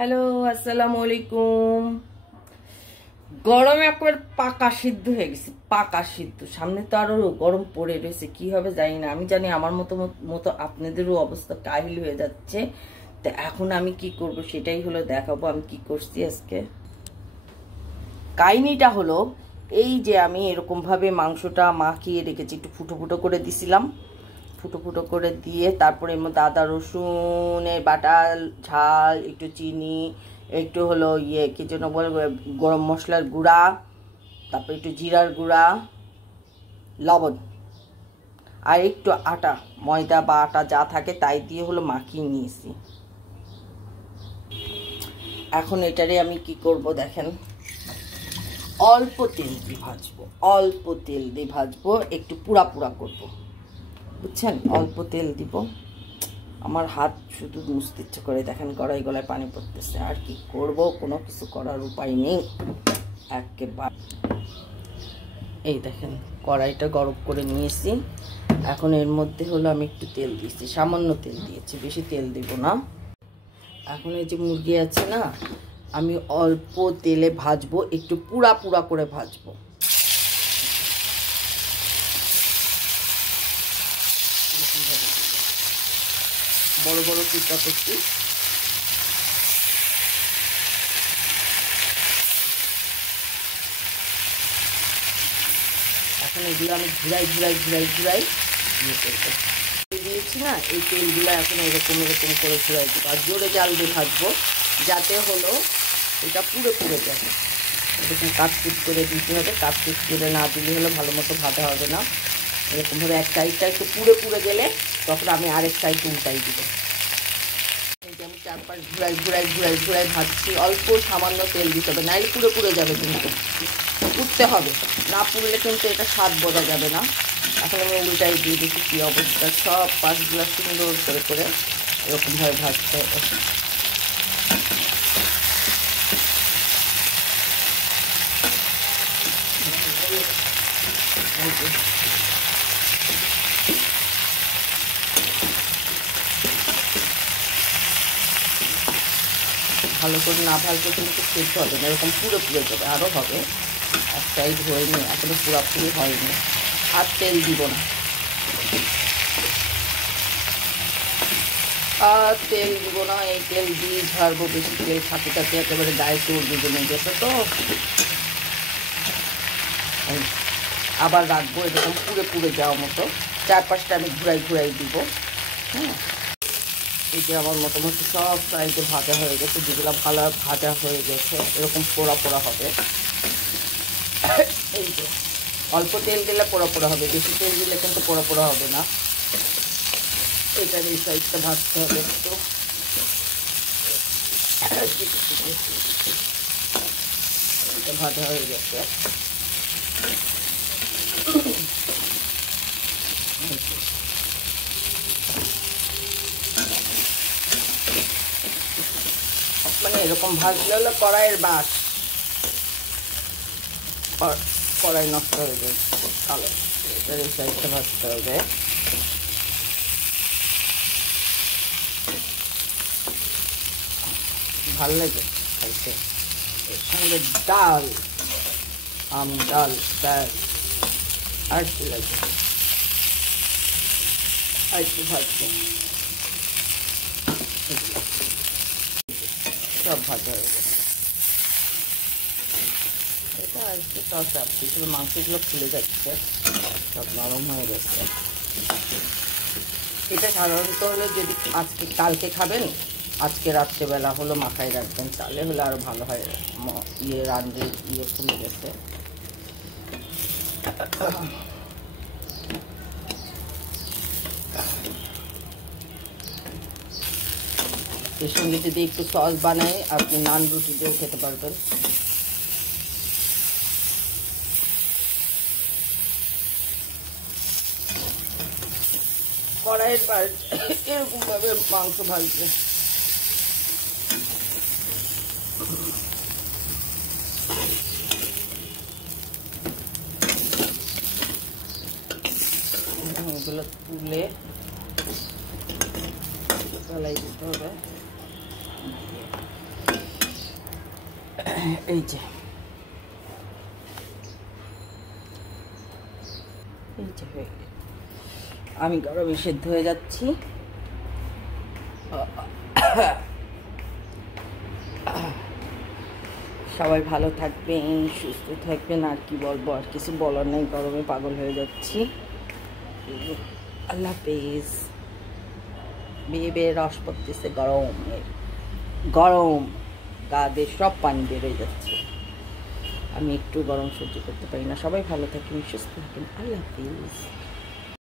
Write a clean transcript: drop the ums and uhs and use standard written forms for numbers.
Hello, আসসালামু আলাইকুম। গরমে একবার পাকা সিদ্ধ হয়ে গেছে, পাকা সিদ্ধ। সামনে তো আরো গরম পড়ে রয়েছে, কি হবে জানি না। আমি জানি আমার মতো আপনাদেরও অবস্থা কাহিল হয়ে যাচ্ছে। তো এখন আমি কি করব সেটাই হলো দেখাবো আমি কি করছি আজকে। কাহিনীটা হলো এই যে আমি এরকম ভাবে মাংসটা মাখিয়ে রেখেছি, একটু ফুটো ফুটো করে দিছিলাম, ফুটো ফুটো করে দিয়ে তারপরে এর মধ্যে আদা রসুনের বাটা, ঝাল, একটু চিনি, একটু হলো কি যেন বলে গরম মশলার গুঁড়া, তারপরে একটু জিরার গুঁড়া, লবণ আর একটু আটা, ময়দা বা আটা যা থাকে তাই দিয়ে হলো মাখিয়ে নিয়েছি। এখন এটারে আমি কি করব দেখেন, অল্প তেল দিয়ে ভাজবো, অল্প তেল দিয়ে ভাজবো, একটু পুড়া পুড়া করবো, বুঝছেন? অল্প তেল দিব। আমার হাত শুধু মুছতে ইচ্ছে করে, দেখেন কড়াই গলায় পানি পড়তেছে। আর কি করব, কোনো কিছু করার উপায় নেই একেবারে। এই দেখেন কড়াইটা গরম করে নিয়েছি। এখন এর মধ্যে হলো আমি একটু তেল দিয়েছি, সামান্য তেল দিয়েছি, বেশি তেল দিব না। এখন এই যে মুরগি আছে না, আমি অল্প তেলে ভাজবো, একটু পুড়া পুড়া করে ভাজবো। বড় বড় টুকরা করছি। এখন এগুলো আমি ঘুরাই ঘুরাই ঘুরাই ঘুরাই ইয়ে করবো। দিয়েছি না, এই তেলগুলো এখন এরকম এরকম করে ঘুরাই দেবো। আর জোরে জাল দিয়ে ভাজবো, যাতে হলো এটা পুড়ে পুড়ে যাবে। এরকম কাটকুট করে দিতে হবে, কাটকুট করে না দিলে হলো ভালো মতো ভাজা হবে না। এরকমভাবে এক সাইডটা একটু পুড়ে পুড়ে গেলে তখন আমি আরেক সাইড উল্টাই দিব। এই যে আমি চারপাশ ঘুরাই ঘুরাই ঘুরাই ঘুরাই ভাজছি। অল্প সামান্য তেল দিতে হবে, নাইলে পুড়ে পুড়ে যাবে, কিন্তু পুড়তে হবে, না পুড়লে কিন্তু এটা স্বাদ বোঝা যাবে না। এখন আমি উল্টাই দিয়ে দেখি কী অবস্থা। সব পাশগুলো সুন্দর করে করে এরকমভাবে ভাজতে হবে। ভালো করে না ভাজলে কিন্তু সেদ্ধ হবে না, এরকম পুরো পুড়ে যাবে। আরও হবে, এক সাইড হয়নি, এখনো পুরোপুরি হয়নি। আর তেল দিব না, আর তেল দিব না। এই তেল দিয়ে ঝাড়বো, বেশি তেল থাকতে থাকতে একেবারে গায়ে চর্বি জমে গেছে। তো আবার রাখবো এরকম পুড়ে পুড়ে যাওয়ার মতো। চারপাশটা আমি ঘুরাই ঘুরাই দিব। হ্যাঁ, এই যে আমার মোটামুটি সব সাইডে ভাজা হয়ে গেছে, যেগুলো ভালো ভাজা হয়ে গেছে এরকম পোড়া পোড়া হবে। এই যে অল্প তেল দিলে পোড়া পোড়া হবে, বেশি তেল দিলে কিন্তু পোড়া পোড়া হবে না। এটার এই সাইডটা ভাজতে হবে একটু। এটা ভাজা হয়ে গেছে। মানে এরকম ভাজলে হলো কড়াইয়ের বাস, কড়াই নষ্ট হয়ে যায় কালো। এটার এই সাইডটা ভাজতে হবে। ভাল লাগে খাইতে। এর সঙ্গে ডাল, ডাল ডাল আর কি লাগে, আর একটু ভাজবো। সব ভাজা হয়ে গেছে। এটা একটু টসা, পিছনে মাংসগুলো ফুলে যাচ্ছে, সব নরম হয়ে গেছে। এটা সাধারণত হলো যদি আজকে কালকে খাবেন, আজকে রাত্রেবেলা হলো মাখায় রাখবেন, তাহলে হলে আরও ভালো হয়। রান্নার ফুলে গেছে। এর সঙ্গে যদি একটু সস বানাই, আপনি নান রুটি দিয়েও খেতে পারবেন। কড়াইয়ের পাশ এরকমভাবে মাংস ভাজবে। এগুলো তুলে ফেলাই দিতে হবে। এই যে হয়ে গেছে। আমি গরমে সেদ্ধ হয়ে যাচ্ছি। সবাই ভালো থাকবেন, সুস্থ থাকবেন, আর কি বলবো, আর কিছু বলার নেই, গরমে পাগল হয়ে যাচ্ছি। আল্লাহ হাফেজ। বেয়ে বেয়ে রস পড়তেছে গরম, গা দিয়ে সব পানি বেরোয় যাচ্ছে। আমি একটু গরম সহ্য করতে পারি না। সবাই ভালো থাকেন, সুস্থ থাকেন, আল্লাহ হাফেজ।